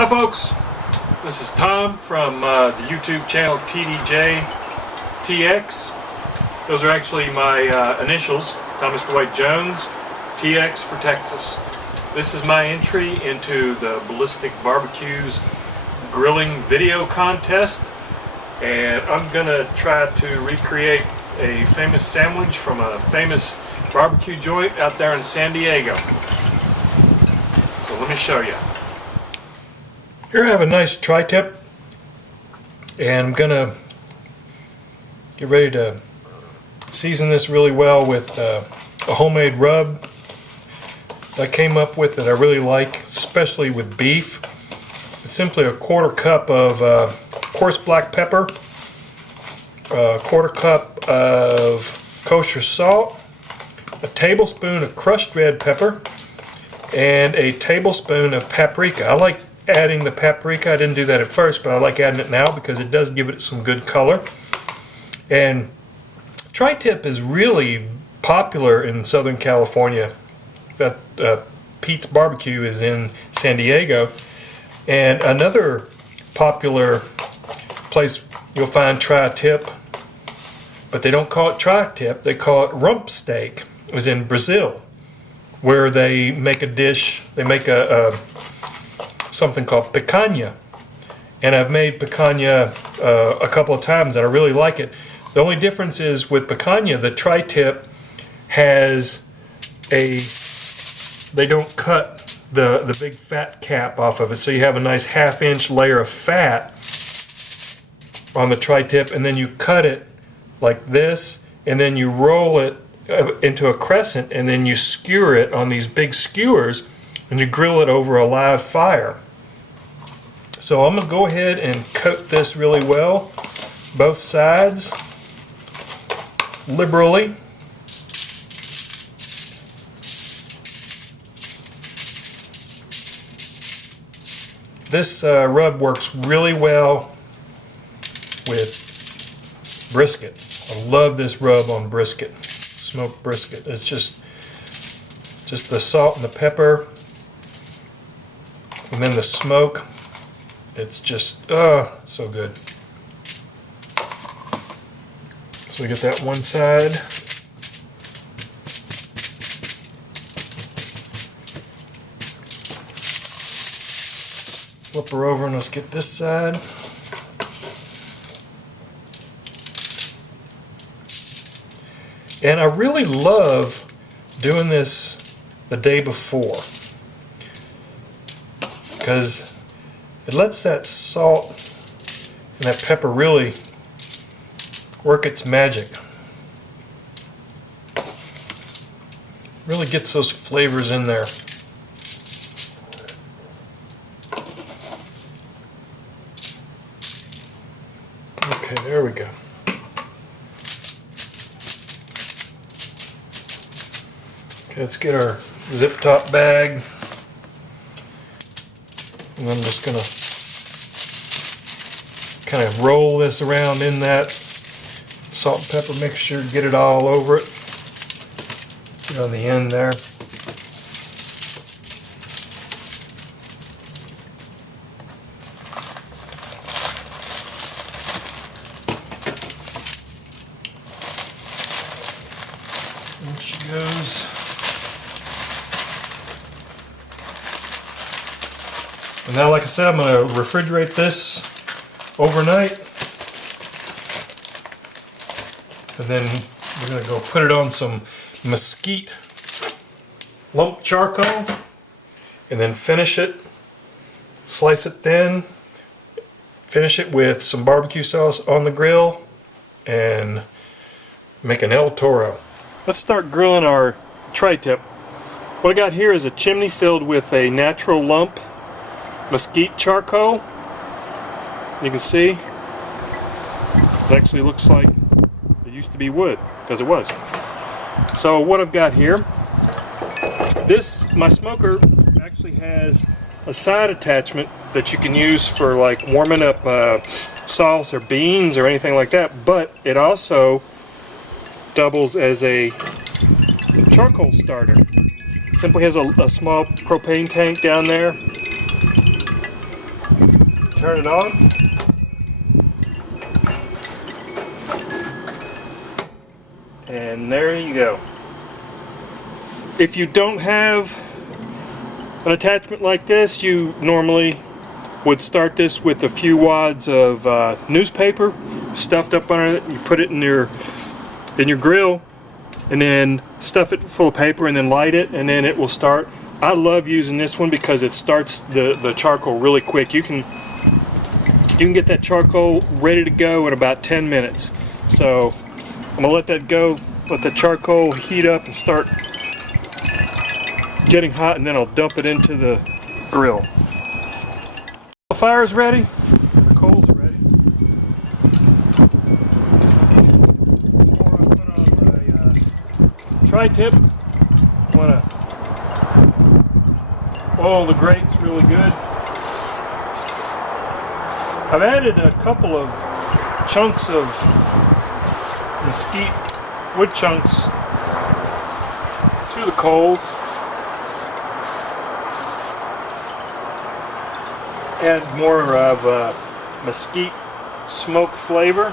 Hi folks, this is Tom from the YouTube channel TDJTX. Those are actually my initials, Thomas Dwight Jones, TX for Texas. This is my entry into the Ballistic BBQ's grilling video contest, and I'm gonna try to recreate a famous sandwich from a famous barbecue joint out there in San Diego. So let me show you. Here I have a nice tri-tip, and I'm gonna get ready to season this really well with a homemade rub that I came up with that I really like, especially with beef. It's simply a quarter cup of coarse black pepper, a quarter cup of kosher salt, a tablespoon of crushed red pepper, and a tablespoon of paprika. I like adding the paprika. I didn't do that at first, but I like adding it now because it does give it some good color. And tri-tip is really popular in Southern California. That Pete's Barbecue is in San Diego. And another popular place you'll find tri-tip, but they don't call it tri-tip, they call it rump steak, is in Brazil, where they make a dish, they make something called picanha. And I've made picanha a couple of times and I really like it. The only difference is with picanha, the tri-tip has they don't cut the big fat cap off of it, so you have a nice half-inch layer of fat on the tri-tip, and then you cut it like this, and then you roll it into a crescent, and then you skewer it on these big skewers, and you grill it over a live fire. So I'm going to go ahead and coat this really well, both sides, liberally. This rub works really well with brisket. I love this rub on brisket, smoked brisket. It's just the salt and the pepper, and then the smoke. It's just so good. So we get that one side. Flip her over and let's get this side. And I really love doing this the day before, because it lets that salt and that pepper really work its magic. Really gets those flavors in there. Okay, there we go. Okay, let's get our zip top bag. And I'm just going to kind of roll this around in that salt and pepper mixture, get it all over it. Get on the end there. There she goes. And now, like I said, I'm going to refrigerate this overnight. And then we're going to go put it on some mesquite lump charcoal. And then finish it. Slice it thin. Finish it with some barbecue sauce on the grill. And make an El Toro. Let's start grilling our tri-tip. What I got here is a chimney filled with a natural lump mesquite charcoal. You can see it actually looks like it used to be wood, because it was. So what I've got here, my smoker actually has a side attachment that you can use for like warming up sauce or beans or anything like that, but it also doubles as a charcoal starter. Simply has a small propane tank down there. turn it on. And there you go. If you don't have an attachment like this, you normally would start this with a few wads of newspaper stuffed up under it. You put it in your grill and then stuff it full of paper and then light it, and then it will start. I love using this one because it starts the charcoal really quick. You can get that charcoal ready to go in about 10 minutes. So I'm gonna let that go, let the charcoal heat up and start getting hot, and then I'll dump it into the grill. The fire's ready and the coals are ready. Before I put on my tri-tip, I want to oil the grates really good. I've added a couple of chunks of mesquite wood chunks to the coals. Add more of mesquite smoke flavor.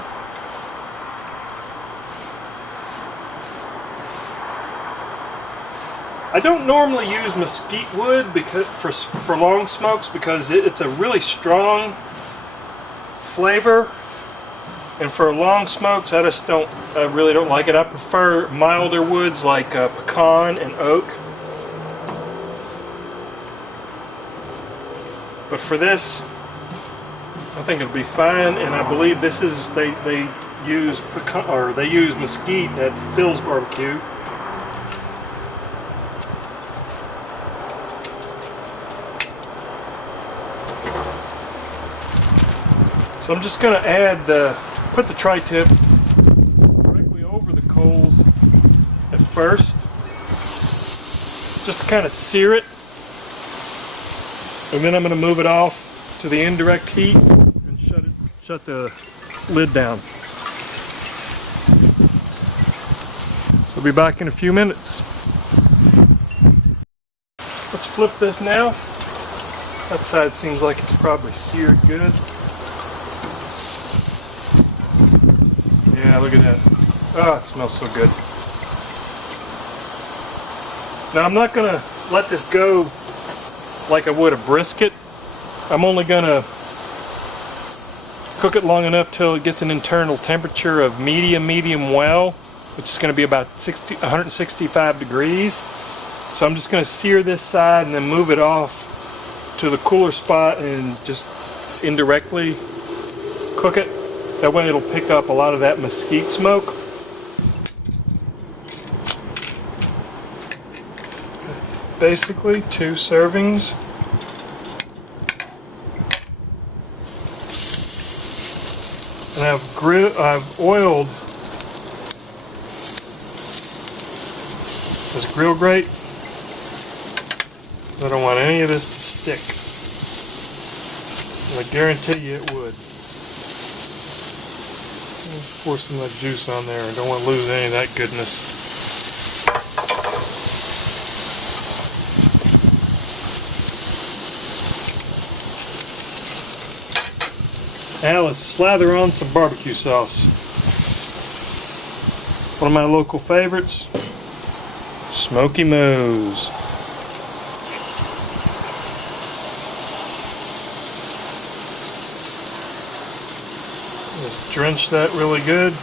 I don't normally use mesquite wood because for long smokes because it's a really strong flavor, and for long smokes I really don't like it. I prefer milder woods like pecan and oak. But for this, I think it'll be fine, and I believe this is they use pecan, or they use mesquite at Phil's Barbecue. So I'm just going to put the tri-tip directly over the coals at first, just to kind of sear it. And then I'm going to move it off to the indirect heat and shut the lid down. So I'll be back in a few minutes. Let's flip this now. That side seems like it's probably seared good. Yeah, look at that. Oh, it smells so good. Now I'm not going to let this go like I would a brisket. I'm only gonna cook it long enough till it gets an internal temperature of medium well, which is gonna be about 165 degrees. So I'm just gonna sear this side and then move it off to the cooler spot and just indirectly cook it. That way it'll pick up a lot of that mesquite smoke. Basically 2 servings. And I've oiled this grill grate. I don't want any of this to stick. I guarantee you it would. Let's pour some of that juice on there. I don't want to lose any of that goodness. Now let's slather on some barbecue sauce. One of my local favorites, Smoky Mo's. Just drench that really good.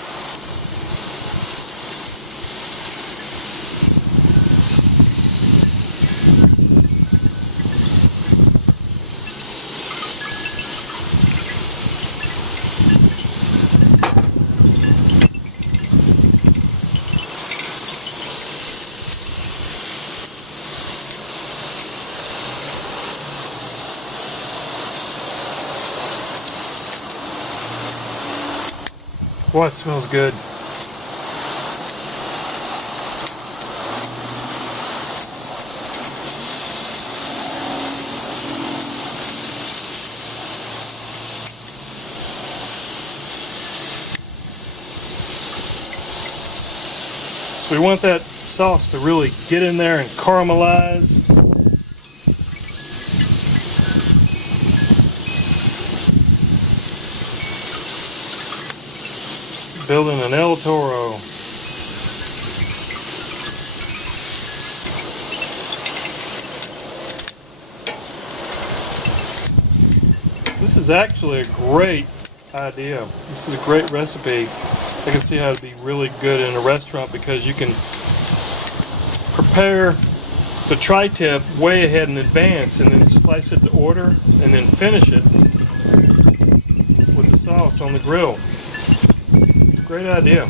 Boy, it smells good. So we want that sauce to really get in there and caramelize. building an El Toro. This is actually a great idea. This is a great recipe. I can see how it'd be really good in a restaurant because you can prepare the tri-tip way ahead in advance and then slice it to order and then finish it with the sauce on the grill. Great idea.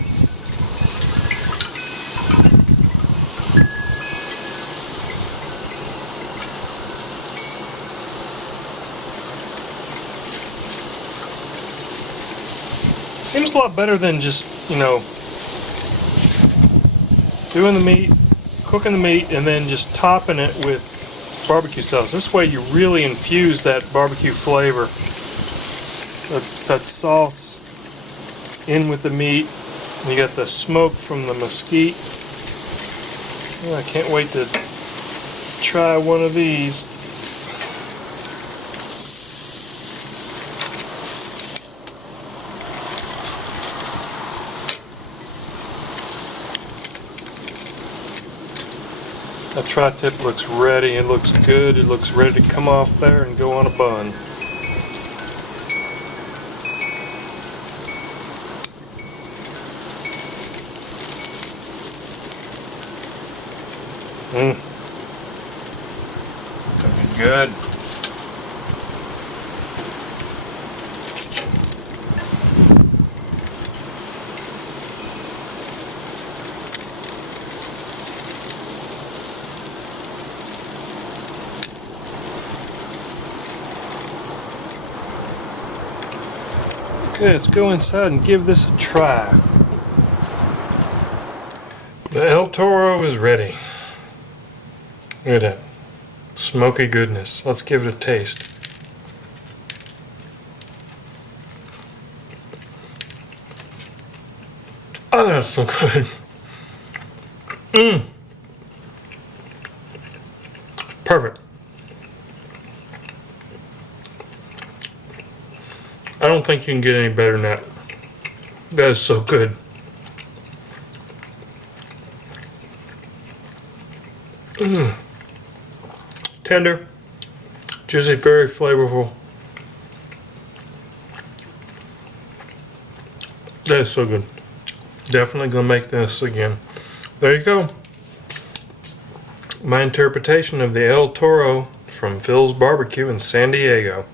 Seems a lot better than just, you know, doing the meat, cooking the meat, and then just topping it with barbecue sauce. This way you really infuse that barbecue flavor, that sauce in with the meat. You got the smoke from the mesquite. Oh, I can't wait to try one of these. That tri-tip looks ready, it looks good, it looks ready to come off there and go on a bun. Looking good. Okay, let's go inside and give this a try. The El Toro is ready. Look at that. Smoky goodness. Let's give it a taste. Oh, that's so good. Perfect. I don't think you can get any better than that. That is so good. Tender, juicy, very flavorful. That is so good. Definitely gonna make this again. There you go. My interpretation of the El Toro from Phil's Barbecue in San Diego.